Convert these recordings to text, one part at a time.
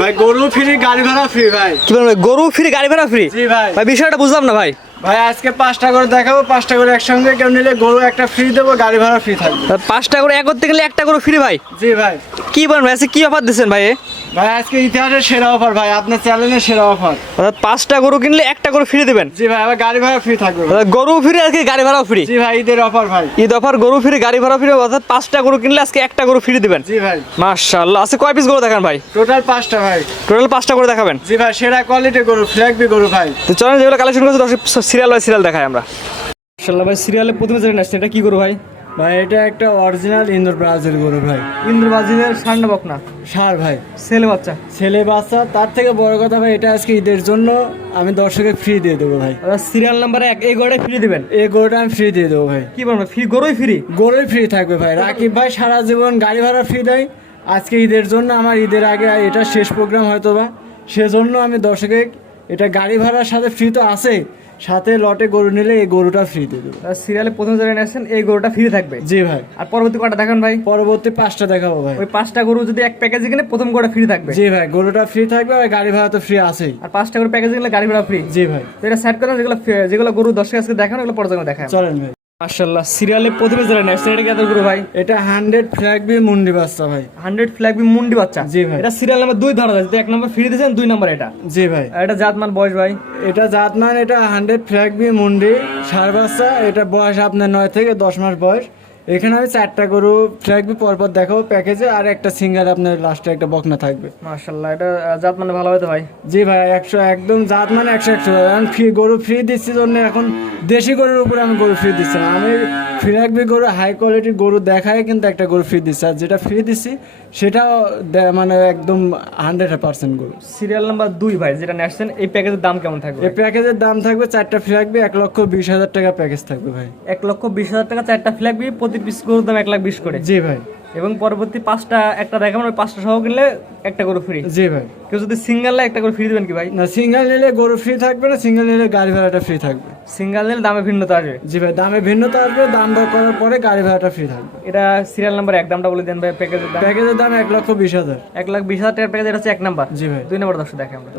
ভাই গরু ফ্রি গাড়ি ভাড়া ফ্রি ভাই। কি বলেন ভাই? গরু ফ্রি গাড়ি ভাড়া ফ্রি? জি ভাই। ভাই বিষয়টা বুঝলাম না ভাই। ভাই আজকে পাঁচটা করে দেখাবো পাঁচটা করে একসঙ্গে। কেউ নিলে গরু একটা ফ্রি দেবো গাড়ি ভাড়া ফ্রি থাকবে। পাঁচটা করে এক করতে গেলে একটা করে ফ্রি ভাই? জি ভাই। কি বলেন ভাই আজকে কি অফার দিচ্ছেন ভাই? ভাই আজকে ইতিহাসের সেরা অফার ভাই আপনার চ্যানেলের সেরা অফার। অর্থাৎ পাঁচটা গরু কিনলে একটা করে ফ্রি দেবেন। জি ভাই আবার গাড়ি ভাড়া ফ্রি থাকবে অর্থাৎ গরু ফ্রি আজকে গাড়ি ভাড়াও ফ্রি জি ভাই ঈদের অফার ভাই। ঈদ অফার গরু ফ্রি গাড়ি ভাড়া ফ্রি অর্থাৎ পাঁচটা গরু কিনলে আজকে একটা গরু ফ্রি দিবেন। জি ভাই। মাশাআল্লাহ আজকে কয় পিস গরু দেখান ভাই? টোটাল পাঁচটা ভাই। টোটাল পাঁচটা করে দেখাবেন। জি ভাই সেরা কোয়ালিটির গরু ফ্ল্যাগবি গরু ভাই। তো চলেন যেগুলো কালেকশন করছে সিরিয়াল বাই সিরিয়াল দেখাই আমরা। মাশাআল্লাহ ভাই সিরিয়ালে প্রথমে যেটা আসছে এটা কি গরু ভাই? ভাই এটা একটা অরিজিনাল ইন্দোর ব্রাজিল গরু ভাই। ইন্দ্রবাজিদের সান্ডা বকনা। সার ভাই। ছেলে বাচ্চা। ছেলে বাচ্চা তার থেকে বড় কথা ভাই এটা আজকে ঈদের জন্য আমি দর্শকের ফ্রি দিয়ে দেবো ভাই। সিরিয়াল নাম্বার এক এই গরুটাই ফ্রি দিবেন? এই গরুটা আমি ফ্রি দিয়ে দেবো ভাই। কি বলব ফ্রি গরুই ফ্রি গরুই ফ্রি থাকবে ভাই। রাকিব ভাই সারা জীবন গাড়ি ভাড়া ফ্রি দেয়। আজকে ঈদের জন্য আমার ঈদের আগে এটা শেষ প্রোগ্রাম হয়তো বা সেজন্য আমি দর্শকের এটা গাড়ি ভাড়ার সাথে ফ্রি তো আছে সাথে লটে গরু নিলে এই গরুটা ফ্রি দিয়ে দেবো। সিরিয়ালে প্রথম জায়গায় আসছেন এই গরুটা ফ্রি থাকবে? জি ভাই। আর পরবর্তী কটা দেখান ভাই? পরবর্তী পাঁচটা দেখাবো ভাই। ওই পাঁচটা গরু যদি এক প্যাকেজে কিনে প্রথম গরুটা ফ্রি থাকবে? জি ভাই গরুটা ফ্রি থাকবে আর গাড়ি ভাড়া তো ফ্রি আছেই। আর পাঁচটা গরু প্যাকেজে কিনলে গাড়ি ভাড়া ফ্রি জি ভাই। তো এটা সেট করেন যেগুলো যেগুলো গরু দর্শক আজকে দেখানো ওগুলো পরে দেখায় চলেন ভাই। মাশাআল্লাহ সিরিয়ালে প্রথমে যারা নেক্সট এটা কি এত গরু ভাই? এটা হান্ড্রেড ফ্ল্যাগ বি মুন্ডি বাচ্চা ভাই। হান্ড্রেড ফ্ল্যাগ বি মুন্ডি বাচ্চা? জি ভাই। এটা সিরিয়াল নাম্বার দুই ধরা যায় এক নম্বর ফ্রি দিয়েছেন দুই নম্বর এটা। জি ভাই। এটা জাতমান বয়স ভাই? এটা জাতমান এটা হান্ড্রেড ফ্ল্যাগ বি মুন্ডি সার বাচ্চা এটা বয়স আপনার নয় থেকে দশ মাস বয়স। এখানে আমি চারটা গরু ফ্ল্যাগ বি পরপর দেখাবো প্যাকেজে আর একটা সিঙ্গার আপনার লাস্টে একটা বকনা থাকবে। মাশাআল্লাহ এটা জাত মানে ভালো হতো ভাই? জি ভাই একশো একদম জাত মানে একশো একশো। আমি ফ্রি গরু ফ্রি দিচ্ছি জন্য এখন দেশি গরুর উপরে আমি গরু ফ্রি দিচ্ছি না। আমি ফ্রি বি গরু হাই কোয়ালিটির গরু দেখায় কিন্তু একটা গরু ফ্রি দিচ্ছি। আর যেটা ফ্রি দিচ্ছি সেটাও মানে একদম হান্ড্রেড পার্সেন্ট গরু। সিরিয়াল নাম্বার দুই ভাই যেটা নেসছেন এই প্যাকেজের দাম কেমন থাকবে এই প্যাকেজের দাম থাকবে চারটা ফ্ল্যাগ বি এক লক্ষ বিশ হাজার টাকা প্যাকেজ থাকবে ভাই। এক লক্ষ বিশ হাজার টাকা চারটা ফ্ল্যাগ বি প্রতি পিস গরুর দাম এক লাখ বিশ করে। জি ভাই। এবং পরবর্তী পাঁচটা একটা দেখাবেন ওই পাঁচটা সহ কিনলে একটা গরু ফ্রি জি ভাই। কেউ যদি সিঙ্গেল একটা করে ফ্রি দেবেন কি ভাই? না সিঙ্গেল নিলে গরু ফ্রি থাকবে না সিঙ্গেল নিলে গাড়ি ভাড়াটা ফ্রি থাকবে। সিঙ্গেল নিলে দামে ভিন্নতা আসবে। জি ভাই দামে ভিন্নতা আসবে দাম দর করার পরে গাড়ি ভাড়াটা ফ্রি থাকবে। এটা সিরিয়াল নাম্বার এক দামটা বলে দেন ভাই প্যাকেজের দাম। প্যাকেজের দাম এক লক্ষ বিশ হাজার। এক লাখ বিশ হাজার টাকার প্যাকেজ এটা হচ্ছে এক নাম্বার জি ভাই। দুই নাম্বার দশটা দেখে আমরা।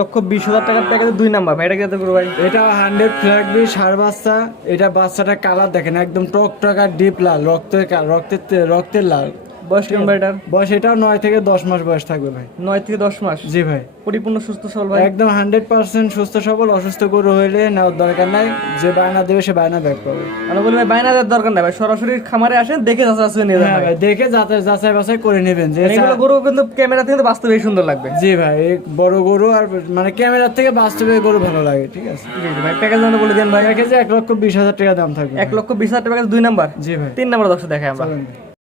লক্ষ বিশ হাজার টাকার প্যাকেজে দুই নাম্বার ভাই, এটা কি করব ভাই? এটা হান্ড্রেড ফ্ল্যাগ বি সার বাচ্চা। এটা বাচ্চাটা কালার দেখেন, একদম টক টাকা ডিপ লাল, রক্তের রক্তের রক্তের লাল। বয়স কেমন ভাই এটার? বয়স এটাও নয় থেকে দশ মাস বয়স থাকবে ভাই। নয় থেকে দশ মাস? জি ভাই। পরিপূর্ণ সুস্থ সবল ভাই? একদম হান্ড্রেড পার্সেন্ট সুস্থ সবল অসুস্থ গরু হইলে নেওয়ার দরকার নাই। যে বায়না দেবে সে বায়না ব্যাক পাবে আমি বলি ভাই বাইনা দেওয়ার দরকার নাই ভাই। সরাসরি খামারে আসেন দেখে যাচাই বাছাই নিয়ে যান হ্যাঁ ভাই। ভাই দেখে যাচাই যাচাই বাছাই করে নেবেন। যে এগুলো গরু কিন্তু ক্যামেরা থেকে বাস্তবে সুন্দর লাগবে। জি ভাই বড় গরু আর মানে ক্যামেরার থেকে বাস্তবে গরু ভালো লাগে ঠিক আছে? জি জি ভাই প্যাকেজ দামটা বলে দেন ভাই। প্যাকেজে এক লক্ষ বিশ হাজার টাকা দাম থাকবে। এক লক্ষ বিশ হাজার টাকা দুই নাম্বার? জি ভাই। তিন নাম্বার দশটা দেখে আমরা।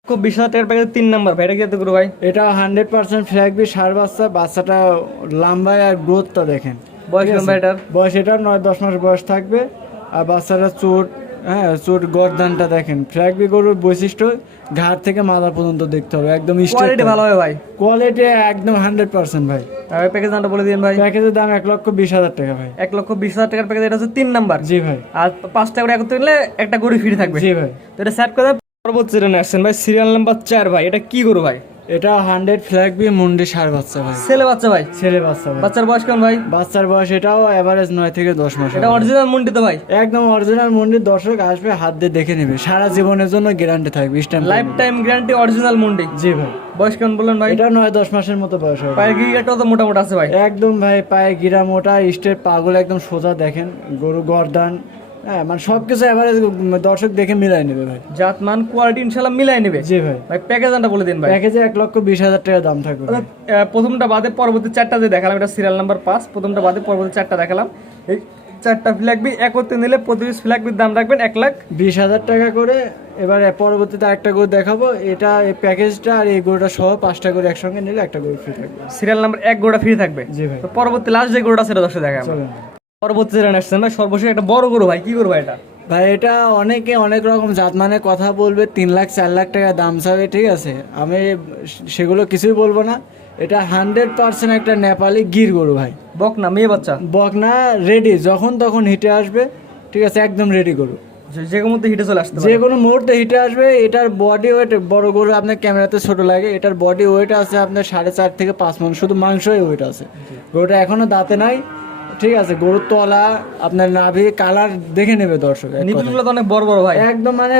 খুব বিশ হাজার টাকার প্যাকেজ তিন নাম্বার ভাই এটা কি করব ভাই? এটা হান্ড্রেড পার্সেন্ট ফ্ল্যাগবি সার বাচ্চা বাচ্চাটা লম্বায় আর গ্রোথটা দেখেন। বয়স এটার? বয়স এটা নয় দশ মাস বয়স থাকবে। আর বাচ্চাটা চোট হ্যাঁ চোট গরদানটা দেখেন। ফ্ল্যাগবি গরুর বৈশিষ্ট্য ঘাট থেকে মাথা পর্যন্ত দেখতে হবে একদম কোয়ালিটি ভালো হবে ভাই। কোয়ালিটি একদম হান্ড্রেড পার্সেন্ট ভাই। আর প্যাকেজ দামটা বলে দিন ভাই। প্যাকেজের দাম এক লক্ষ বিশ হাজার টাকা ভাই। এক লক্ষ বিশ হাজার টাকার প্যাকেজ এটা হচ্ছে তিন নাম্বার। জি ভাই। আর পাঁচটা করে একত্র নিলে একটা গরু ফ্রি থাকবে। জি ভাই। তো এটা সেট করে আসছেন ভাই সিরিয়াল নাম্বার চার ভাই এটা কি গরু ভাই? এটা হান্ড্রেড ফ্ল্যাগবি মুন্ডি সার বাচ্চা ভাই। ছেলে বাচ্চা ভাই? ছেলে বাচ্চা ভাই। বাচ্চার বয়স কেমন ভাই? বাচ্চার বয়স এটাও এভারেজ নয় থেকে দশ মাস এটা অরিজিনাল মুন্ডি তো ভাই? একদম অরিজিনাল দর্শক আসবে হাত দিয়ে দেখে নেবে। সারা জীবনের জন্য গ্যারান্টি থাকবে stamp life time guarantee original মুন্ডি। জি ভাই। বয়স কেমন বললেন ভাই? এটা নয় দশ মাসের মতো বয়স হবে। গিরিটাও তো মোটামুটি আছে ভাই। একদম ভাই পায়ে গিরা মোটা স্টেট পাগল একদম সোজা দেখেন। গরু গরদান হ্যাঁ মানে সবকিছু এবারে দর্শক দেখে মিলাই নেবে ভাই। জাত মান কোয়ালিটি ইনশাল্লাহ মিলাই নেবে। জি ভাই। ভাই প্যাকেজ দামটা বলে দিন ভাই। প্যাকেজে এক লক্ষ বিশ হাজার টাকা দাম থাকবে প্রথমটা বাদে পরবর্তী চারটা যে দেখালাম এটা সিরিয়াল নাম্বার পাঁচ। প্রথমটা বাদে পরবর্তী চারটা দেখালাম। এই চারটা ফ্ল্যাগবি একত্রে নিলে প্রতি পিস ফ্ল্যাগবির দাম রাখবেন এক লাখ। বিশ হাজার টাকা করে। এবারে পরবর্তীতে একটা গরু দেখাবো। এটা এই প্যাকেজটা আর এই গরুটা সহ পাঁচটা করে একসঙ্গে নিলে একটা গরু ফ্রি থাকবে। সিরিয়াল নাম্বার এক গোটা ফ্রি থাকবে। জি ভাই। তো পরবর্তী লাস্ট যে গরুটা সেটা দশটা দেখাম চলেন পরবর্তী যেটা আসছেন ভাই সর্বশেষ একটা বড় গরু ভাই কি গরু ভাই এটা? ভাই এটা অনেকে অনেক রকম জাত মানে কথা বলবে তিন লাখ চার লাখ টাকা দাম চাবে ঠিক আছে? আমি সেগুলো কিছুই বলব না। এটা হান্ড্রেড পার্সেন্ট একটা নেপালি গির গরু ভাই। বক না মেয়ে বাচ্চা? বকনা রেডি যখন তখন হিটে আসবে ঠিক আছে একদম রেডি গরু। যে কোনো মধ্যে হিটে চলে আসতে যে কোনো মুহূর্তে হিটে আসবে এটার বডি ওয়েট বড় গরু আপনার ক্যামেরাতে ছোট লাগে এটার বডি ওয়েট আছে আপনার সাড়ে চার থেকে পাঁচ মন শুধু মাংসই ওয়েট আছে। গরুটা এখনও দাঁতে নাই ঠিক আছে গরুর তলা আপনার নাভি কালার দেখে নেবে দর্শক নিপুলগুলো তো অনেক বড় বড় ভাই। একদম মানে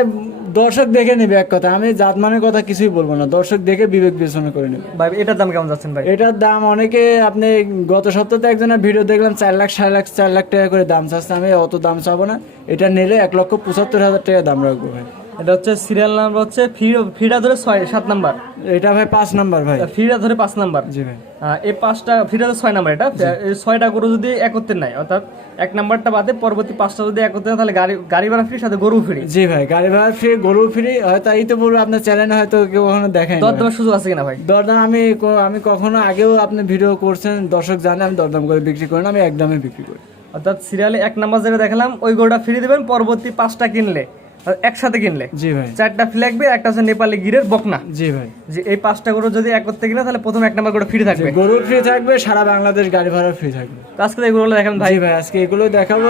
দর্শক দেখে নেবে এক কথা আমি জাত মানের কথা কিছুই বলব না। দর্শক দেখে বিবেক বিবেচনা করে নেবে। ভাই এটার দাম কেমন যাচ্ছেন ভাই? এটার দাম অনেকে আপনি গত সপ্তাহে একজনের ভিডিও দেখলাম চার লাখ সাড়ে লাখ চার লাখ টাকা করে দাম চাচ্ছে। আমি অত দাম চাবো না। এটা নিলে এক লক্ষ পঁচাত্তর হাজার টাকা দাম রাখব ভাই। এটা হচ্ছে সিরিয়াল নাম্বার হচ্ছে ফি- ফিডা ধরে ছয় সাত নাম্বার। এটা ভাই পাঁচ নাম্বার ভাই। ফিডা ধরে পাঁচ নাম্বার। জি ভাই। এই পাঁচটা ফিডা ধরে ছয় নাম্বার এটা। ছয়টা গরু যদি একত্রে নাই অর্থাৎ এক নাম্বারটা বাদে পরবর্তী পাঁচটা যদি একত্রে তাহলে গাড়ি গাড়ি ভাড়া ফ্রি সাথে গরু ফ্রি। জি ভাই গাড়ি ভাড়া ফ্রি গরু ফ্রি হয়তো এই তো বলব আপনার চ্যানেলে হয়তো কেউ কখনো দেখেন দরদামের সুযোগ আছে কিনা ভাই? দরদাম আমি আমি কখনো আগেও আপনি ভিডিও করছেন দর্শক জানে আমি দরদাম করে বিক্রি করি না আমি একদমই বিক্রি করি। অর্থাৎ সিরিয়ালে এক নাম্বার যেটা দেখালাম ওই গরুটা ফ্রি দিবেন পরবর্তী পাঁচটা কিনলে। আর একসাথে কিনলে? জি ভাই। চারটা ফ্ল্যাগ ফ্ল্যাগবে একটা হচ্ছে নেপালি গিরের বকনা। জি ভাই। যে এই পাঁচটা গরু যদি একত্রে কিনে তাহলে প্রথম এক নাম্বার গরু ফ্রি থাকবে। গরু ফ্রি থাকবে সারা বাংলাদেশ গাড়ি ভাড়া ফ্রি থাকবে। তো আজকে এই গরুগুলো দেখেন ভাই। ভাই আজকে এগুলো দেখাবো।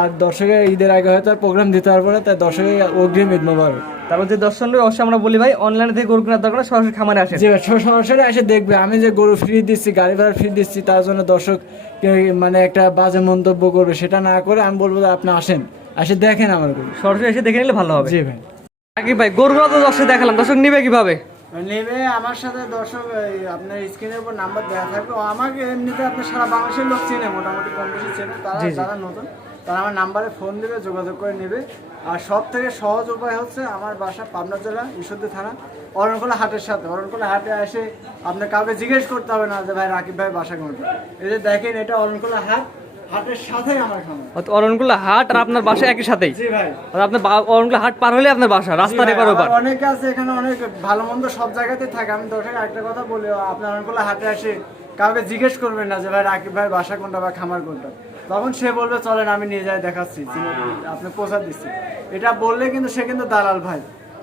আর দর্শকের ঈদের আগে হয়তো আর প্রোগ্রাম দিতে পারব না তাই দর্শকের অগ্রিম ঈদ মোবারক। তারপর যে দর্শন রয়ে অবশ্যই আমরা বলি ভাই অনলাইনে থেকে গরু কেনার দরকার সরাসরি খামারে আসেন। জি সরাসরি এসে দেখবে আমি যে গরু ফ্রি দিচ্ছি গাড়ি ভাড়া ফ্রি দিচ্ছি তার জন্য দর্শক মানে একটা বাজে মন্তব্য করবে সেটা না করে আমি বলব আপনি আসেন। এসে দেখেন আমার গরু। সরাসরি এসে দেখে নিলে ভালো হবে। জি ভাই। আগে ভাই গরুগুলো তো দর্শক দেখালাম। দর্শক নিবে কীভাবে? নেবে আমার সাথে দর্শক আপনার স্ক্রিনের উপর নাম্বার দেওয়া থাকবে। আমাকে এমনিতে আপনার সারা বাংলাদেশের লোক চেনে মোটামুটি কম বেশি চেনে। তারা যারা নতুন তারা আমার নাম্বারে ফোন দেবে যোগাযোগ করে নেবে। আর সব থেকে সহজ উপায় হচ্ছে আমার বাসা পাবনা জেলা ঈশ্বরদী থানা অরণকোলা হাটের সাথে। অরণকোলা হাটে এসে আপনার কাউকে জিজ্ঞেস করতে হবে না যে ভাই রাকিব ভাই বাসা কোনটা? এই যে দেখেন এটা অরণকোলা হাট। হাটের সাথেই আমার খামার অরণকুলা হাট আর আপনার বাসা একই সাথেই? জি ভাই। আর আপনার অরণকুলা হাট পার হলে আপনার বাসা রাস্তার এপার ওপার। আবার অনেকে আছে এখানে অনেক ভালো মন্দ সব জায়গাতে থাকে। আমি দর্শক কথা বলি আপনার অনেকগুলো হাটে আসে কাউকে জিজ্ঞেস করবেন না যে ভাই রাকিব ভাই বাসা কোনটা বা খামার কোনটা? তখন সে বলবে চলেন আমি নিয়ে যাই দেখাচ্ছি। আপনি পৌঁছা দিচ্ছি। এটা বললে কিন্তু সে কিন্তু দালাল ভাই।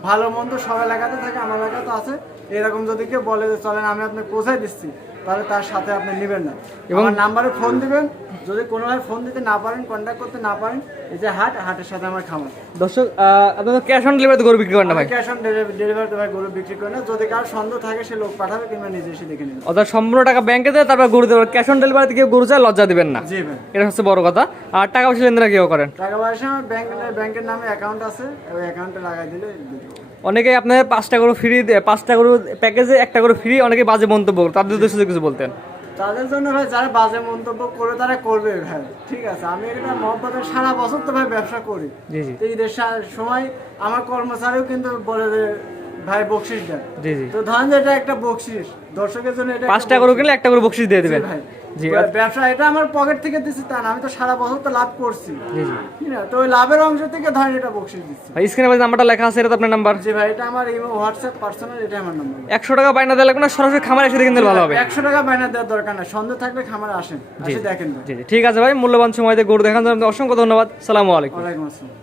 ভালো মন্দ সব এলাকাতে থাকে আমার এলাকাতে আছে। এরকম যদি কেউ বলে যে চলেন আমি আপনাকে পৌঁছাই দিচ্ছি তাহলে তার সাথে আপনি নেবেন না। এবং নাম্বারে ফোন দিবেন যদি কোনোভাবে ফোন দিতে না পারেন কন্ট্যাক্ট করতে না পারেন এই যে হাট হাটের সাথে আমার খামার। দর্শক আহ, আপনার ক্যাশ অন ডেলিভারিতে গরু বিক্রি করেন না ভাই? ক্যাশ অন ডেলিভারি ভাই গরু বিক্রি করে না। যদি কারও সন্দেহ থাকে সে লোক পাঠাবে কিংবা নিজে এসে দেখে নেবে। অর্থাৎ সম্পূর্ণ টাকা ব্যাংকে দেয় তারপর গরু দেবেন ক্যাশ অন ডেলিভারিতে কেউ গরু চায় লজ্জা দিবেন না। জি ভাই। এটা হচ্ছে বড় কথা। আর টাকা পয়সা লেনদেন কেউ করেন? টাকা পয়সা আমার ব্যাংক ব্যাংকের নামে অ্যাকাউন্ট আছে ওই অ্যাকাউন্টে লাগাই দিলে দেবো। অনেকে আপনার পাঁচটা গরু ফ্রি পাঁচটা গরু প্যাকেজে একটা গরু ফ্রি অনেকে বাজে মন্তব্য তাদের উদ্দেশ্যে কিছু বলতেন। তাদের জন্য ভাই যারা বাজে মন্তব্য করে তারা করবে ভাই। ঠিক আছে আমি এটা মহব্বতের সারা বছর তো ভাই ব্যবসা করি। তো ঈদের সময় আমার কর্মচারীও কিন্তু বলে যে ভাই বকশিস দেন। তো ধরেন এটা একটা বকশিস দর্শকের জন্য এটা একটা পাঁচটা গরু কিনলে একটা গরু বকশিস দিয়ে দেবেন। ভাই। জি ব্যবসা এটা আমার পকেট থেকে দিচ্ছি তা না আমি তো সারা বছর তো লাভ করছি। জি জি। ঠিক না তো ওই লাভের অংশ থেকে ধরেন এটা বকশিস দিচ্ছি। ভাই স্ক্রিনে ভাই নাম্বারটা লেখা আছে এটা তো আপনার নাম্বার? জি ভাই এটা আমার ইমো হোয়াটসঅ্যাপ পার্সোনাল এটা আমার নাম্বার। একশো টাকা বাইনা দেওয়া লাগবে না সরাসরি খামারে এসে দেখে ভালো হবে। একশো টাকা বাইনা দেওয়ার দরকার না সন্দেহ থাকলে খামারে আসেন এসে দেখেন জি জি। ঠিক আছে ভাই মূল্যবান সময় দিয়ে গরু দেখান জন্য অসংখ্য ধন্যবাদ। সালামু আলাইকুম। ওয়ালাইকুম আসসালাম।